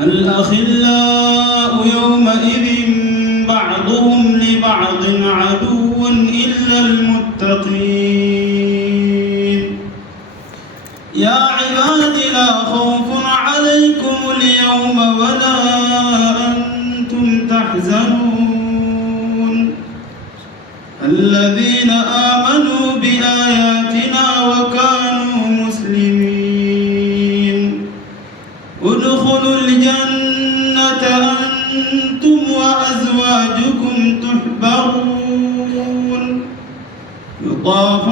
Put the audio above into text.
الأخلاء يومئذ بعضهم لبعض عدو إلا المتقين. يا عباد لا خوف عليكم اليوم ولا أنتم تحزنون الذين آمنوا بآياتنا وكانوا مسلمين. ادخلوا الجنة أنتم وأزواجكم تحبرون يطاف